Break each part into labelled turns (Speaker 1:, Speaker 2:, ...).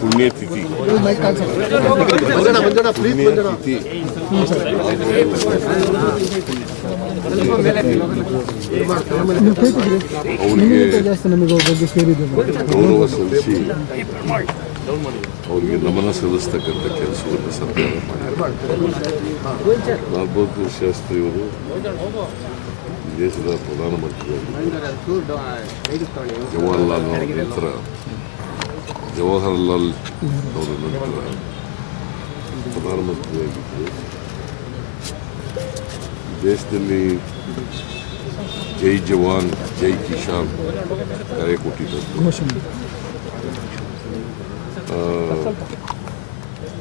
Speaker 1: ಪುಣ್ಯತಿಥಿ ಪುಣ್ಯತಿಥಿ ಅವರಿಗೆ ಗೌರವ ಸಲ್ಲಿಸಿ ಅವರಿಗೆ ನಮನ ಸಲ್ಲಿಸ್ತಕ್ಕಂಥ ಕೆಲಸವನ್ನು ಸರ್ಕಾರ ಮಾಡಿದೆ ಲಾಲ್ ಬಹದ್ದೂರ್ ಶಾಸ್ತ್ರಿಯವರು ದೇಶದ ಪ್ರಧಾನಮಂತ್ರಿಯಾಗಿದ್ದರು ಜವಾಹರ್ಲಾಲ್ ನೆಹರು ನಂತರ ಜವಾಹರ್ಲಾಲ್ ಅವರ ನಂತರ ಪ್ರಧಾನಮಂತ್ರಿಯಾಗಿದ್ದರು ದೇಶದಲ್ಲಿ ಜೈ ಜವಾನ್ ಜೈ ಕಿಶಾನ್ ಕರೆ ಕೊಟ್ಟಿದ್ದರು
Speaker 2: ಘೋಷಣೆ
Speaker 1: ಆ,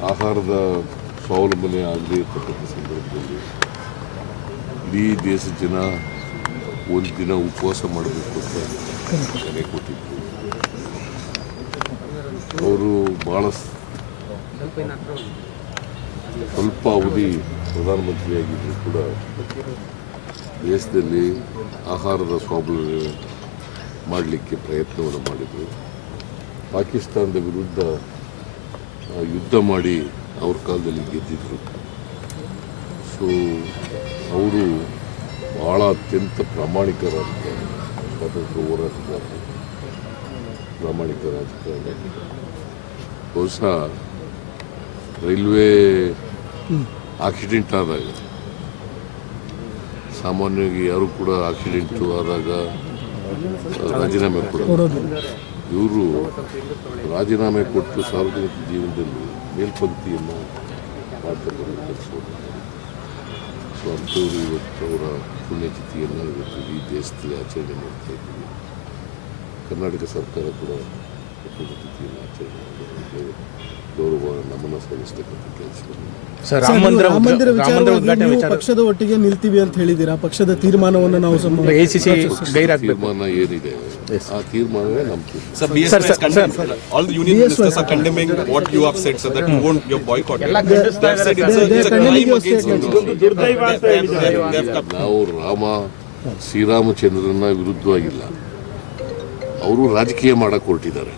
Speaker 1: ಆಹಾರದ ಸ್ವಾವಲಂಬನೆ ಆಗದೇ ಇರ್ತಕ್ಕಂಥ ಸಂದರ್ಭದಲ್ಲಿ ಇಡೀ ದೇಶದ ಜನ ಒಂದು ದಿನ ಉಪವಾಸ ಮಾಡಬೇಕು ಅಂತ ಕರೆ ಕೊಟ್ಟಿದ್ದರು ಅವರು ಭಾಳ ಸ್ವಲ್ಪ ಅವಧಿ ಪ್ರಧಾನಮಂತ್ರಿಯಾಗಿದ್ದರೂ ಕೂಡ ದೇಶದಲ್ಲಿ ಆಹಾರದ ಸ್ವಾವಲಂಬನೆ ಮಾಡಲಿಕ್ಕೆ ಪ್ರಯತ್ನವನ್ನು ಮಾಡಿದರು. ಪಾಕಿಸ್ತಾನದ ವಿರುದ್ಧ ಯುದ್ಧ ಮಾಡಿ ಅವ್ರ ಕಾಲದಲ್ಲಿ ಗೆದ್ದಿದ್ದರು ಸೊ ಅವರು ಭಾಳ ಅತ್ಯಂತ ಪ್ರಾಮಾಣಿಕರಾದ ಸ್ವಾತಂತ್ರ್ಯ ಹೋರಾಟಗಾರರು ಪ್ರಾಮಾಣಿಕ ರಾಜಕಾರಣಿ ಬಹುಶಃ ರೈಲ್ವೆ ಆಕ್ಸಿಡೆಂಟ್ ಆದಾಗ, ಸಾಮಾನ್ಯವಾಗಿ ಯಾರು ಕೂಡ ಆಕ್ಸಿಡೆಂಟು ಆದಾಗ ರಾಜೀನಾಮೆ ಕೊಡೋದು ಇವರು ರಾಜೀನಾಮೆ ಕೊಟ್ಟು ಸಾರ್ವಜನಿಕ ಜೀವನದಲ್ಲಿ ಮೇಲ್ಪಂಕ್ತಿಯನ್ನು ಕೆಲಸವನ್ನು ಅಂಥವರು ಇವತ್ತು ಅವರ ಪುಣ್ಯತಿಥಿಯನ್ನು ಇವತ್ತು ಈ ದೇಶದಲ್ಲಿ ಆಚರಣೆ ಮಾಡ್ತಾ ಇದ್ದೀವಿ ಕರ್ನಾಟಕ ಸರ್ಕಾರ ಕೂಡ ಪುಣ್ಯತಿಥಿಯನ್ನು ಆಚರಣೆ ಮಾಡಿದೆ
Speaker 3: ಸರ್
Speaker 2: ರಾಮಂದ್ರ
Speaker 3: ಉದ್ಘಾಟನೆ
Speaker 2: ಪಕ್ಷದ ಒಟ್ಟಿಗೆ ನಿಲ್ತೀವಿ ಅಂತ ಹೇಳಿದಿರಾ ಪಕ್ಷದ ತೀರ್ಮಾನವನ್ನು ನಾವು
Speaker 3: ಅಿಸಿ ಗೈರಾಗ್ಬೇಕು.
Speaker 1: ಆ
Speaker 4: ನಿರ್ಣಯವೇ ನಮ್ಮದು ಆರ್ ಯು
Speaker 1: ಯು ರಾಮ ಸೀರಾಮ ವಿರುದ್ಧವಾಗಿಲ್ಲ. ಅವರು ರಾಜಕೀಯ ಮಾಡಕ್ ಹೊರಟಿದ್ದಾರೆ.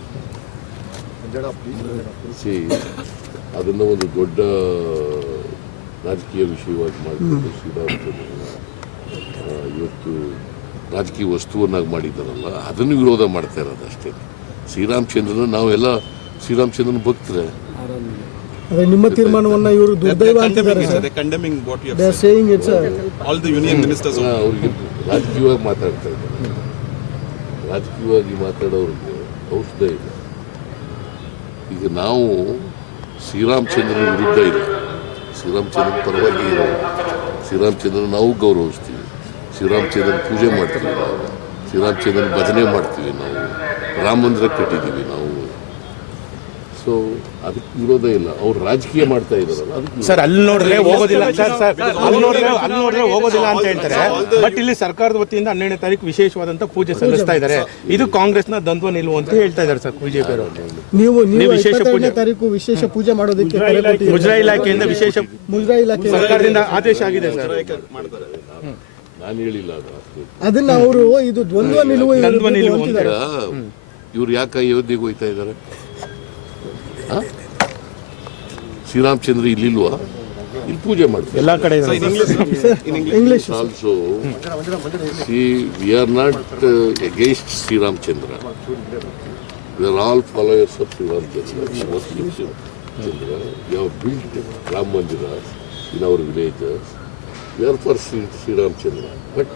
Speaker 1: ಅದನ್ನು ಒಂದು ದೊಡ್ಡ ರಾಜಕೀಯ ವಿಷಯವಾಗಿ ಮಾಡಿಕೊಂಡು ಶ್ರೀರಾಮಚಂದ್ರ ಇವತ್ತು ರಾಜಕೀಯ ವಸ್ತುವನ್ನಾಗಿ ಮಾಡಿದ್ದಾರಲ್ಲ ಅದನ್ನು ವಿರೋಧ ಮಾಡ್ತಾ ಇರೋದು ಅಷ್ಟೇ. ಶ್ರೀರಾಮಚಂದ್ರನ ನಾವೆಲ್ಲ ಶ್ರೀರಾಮಚಂದ್ರನ ಭಕ್ತರೆ.
Speaker 2: ನಿಮ್ಮ ತೀರ್ಮಾನವನ್ನ ಇವರು ದುರ್ದೈವ
Speaker 1: ಅವ್ರಿಗೆ ರಾಜಕೀಯವಾಗಿ ಮಾತಾಡ್ತಾ ಇದ್ದಾರೆ. ರಾಜಕೀಯವಾಗಿ ಮಾತಾಡೋರಿಗೆ ಔಷಧ ಇದೆ. ಈಗ ನಾವು ಶ್ರೀರಾಮಚಂದ್ರನ ವಿರುದ್ಧ ಇಲ್ಲ ಶ್ರೀರಾಮಚಂದ್ರನ ಪರವಾಗಿ ಇರೋದು ಶ್ರೀರಾಮಚಂದ್ರನ ನಾವು ಗೌರವಿಸ್ತೀವಿ. ಶ್ರೀರಾಮಚಂದ್ರನ ಪೂಜೆ ಮಾಡ್ತೀವಿ ನಾವು. ಶ್ರೀರಾಮಚಂದ್ರನ ಭಜನೆ ಮಾಡ್ತೀವಿ ನಾವು. ರಾಮ ಮಂದಿರ ಕಟ್ಟಿದ್ದೀವಿ ನಾವು. ಸೊ ಅದಕ್ಕೆ ವಿರೋಧ ಇಲ್ಲ. ಅವ್ರು ರಾಜಕೀಯ ಮಾಡ್ತಾ ಇದಾರಲ್ಲ ಅದಕ್ಕೆ
Speaker 3: ಸರ್ ಅಲ್ಲಿ ನೋಡಿದ್ರೆ ಹೋಗೋದಿಲ್ಲ ಸರ್ ಸರ್ ಅಲ್ಲಿ ನೋಡಿದ್ರೆ ಅಲ್ಲಿ ನೋಡಿದ್ರೆ ಹೋಗೋದಿಲ್ಲ ಅಂತ ಹೇಳ್ತಾರೆ. ಬಟ್ ಇಲ್ಲಿ ಸರ್ಕಾರದ ವತಿಯಿಂದ ಹನ್ನೆರಡನೇ ತಾರೀಕು ವಿಶೇಷವಾದಂತ ಪೂಜೆ ಸಲ್ಲಿಸ್ತಾ ಇದ್ದಾರೆ. ಇದು ಕಾಂಗ್ರೆಸ್ನ ದ್ವಂದ್ವ ನಿಲುವು ಅಂತ ಹೇಳ್ತಾ ಇದ್ದಾರೆ ಸರ್ ಬಿಜೆಪಿ ಅವರು.
Speaker 2: ನೀವು ನೀವು
Speaker 3: ವಿಶೇಷ ಪೂಜೆ-
Speaker 2: ತಾರೀಕು ವಿಶೇಷ ಪೂಜೆ ಮಾಡೋದಕ್ಕೆ ಕರೆ ಕೊಟ್ಟಿದ್ದೀರಿ.
Speaker 3: ಇಲಾಖೆಯಿಂದ ವಿಶೇಷ
Speaker 2: ಮುಜರಾಯಿ ಇಲಾಖೆ
Speaker 3: ಸರ್ಕಾರದಿಂದ ಆದೇಶ ಆಗಿದೆ ಸರ್.
Speaker 1: ನಾನು ಹೇಳಿಲ್ಲ ಅದು ಅಷ್ಟೇ.
Speaker 2: ಅದನ್ನ ಅವರು ಇದು ದ್ವಂದ್ವ ನಿಲುವು ಇವ್ರದ್ದು
Speaker 3: ದ್ವಂದ್ವ ನಿಲುವು
Speaker 2: ಅಂತಿದ್ದಾರೆ.
Speaker 1: ಇವ್ರು ಯಾಕೆ ಅಯೋಧ್ಯೆಗೆ ಹೋಯ್ತಾ ಇದ್ದಾರೆ? ಶ್ರೀರಾಮಚಂದ್ರ ಇಲ್ಲಿಲ್ವಾ? ಇಲ್ಲಿ ಪೂಜೆ ಮಾಡ್ತೀವಿ
Speaker 3: ಎಲ್ಲ ಕಡೆ.
Speaker 2: English
Speaker 1: also see we are not against Shri Ramachandra we are all followers of Shri Ramachandra Chandra we have built Rama mandir in our village we are for Shri Shri Ramachandra but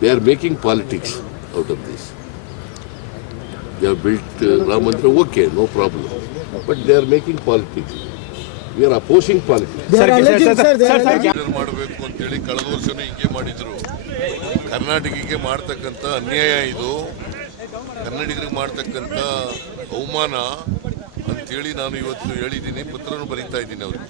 Speaker 1: they are making politics out of this they have built uh, Ram Mandir, okay, no problem. But they are making politics. We are opposing politics.
Speaker 2: They are alleging, sir, they are alleging.
Speaker 1: ಮಾಡಬೇಕು ಅಂತೇಳಿ ಕಳೆದ ವರ್ಷನೂ ಹಿಂಗೆ ಮಾಡಿದ್ರು ಕರ್ನಾಟಕಕ್ಕೆ ಮಾಡ್ತಕ್ಕಂಥ ಅನ್ಯಾಯ ಇದು ಕನ್ನಡಿಗರಿಗೆ ಮಾಡ್ತಕ್ಕಂಥ ಅವಮಾನ ಅಂತೇಳಿ ನಾನು ಇವತ್ತು ಹೇಳಿದ್ದೀನಿ ಪತ್ರನೂ ಬರೀತಾ ಇದ್ದೀನಿ ಅವ್ರಿಗೆ